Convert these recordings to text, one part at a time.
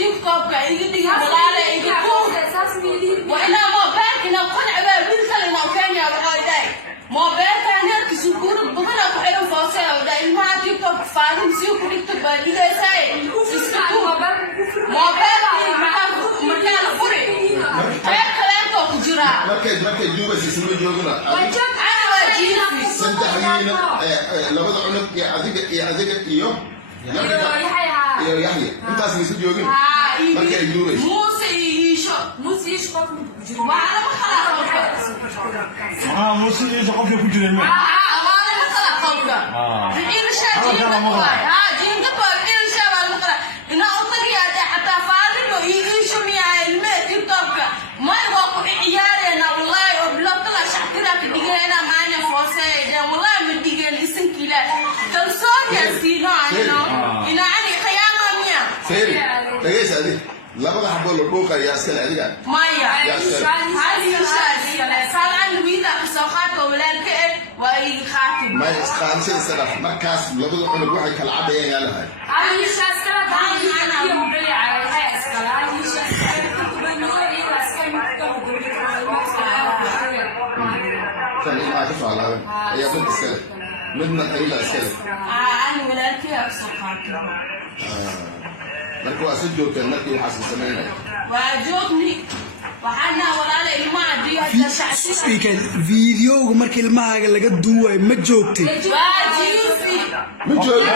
تيك توك يجي ولا يجي وأنا ما باركنا وقنع بابين خلنا وكانيا وحايداي ما بارك أنا كسكور بقنا كحلو فاصل ودا ما تيك توك فاهم سيو كلك تبالي ده ساي ما بارك مكان فري بارك كلام توك جرا markay duubay isma joogna أنا واجيبي saddex wiil labada cunug iyo adiga iyo yaxya intaas ma isma joogin markay duubay موسى يشوف وعلى ما خلاص موسى إيش قبل كجري ما ما أنا خلاص قبله الإنشاء جين قبل الإنشاء والمقرأ إن أطريا حتى فاضل ويعيش مياه الماء تطبق ما يوقف عيالنا والله وبلا طلع شعتنا في دقيقنا معنا فوسيد والله من دقيقة اسم كلا تنصور يا سينا إن علي خيامة مياه سيري ليش هذه labada xabo la dhooqa yaa iska adiga maya hadi sal an wiida soo qaato walaalka way qaatay ma isqaansan sada markaas labada cunug waxay kala cabayeen yaa lahay ay shaskala ana mudli ay hay iskala ay shaskala tan ma ka faalaay ayaa mid iskale midna ayla iskale an walaalka soo qaatay marka waa soo joogteen markii waxa sameeyay waa joogni waxaana walaalo ilmaha diyaar shacsi speaker video markii ilmaha laga duway ma joogtay waa jiifi ma joogin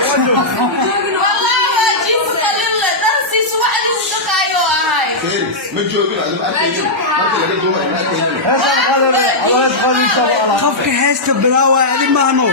wallahi waa jiifi kalilla darsi subax lagu shaqaayo ahay سيري ما joogin adum arkayeen markii laga duway ma arkayeen هذا الله يسخر إن شاء الله qofka heesta bilaawa adi maahno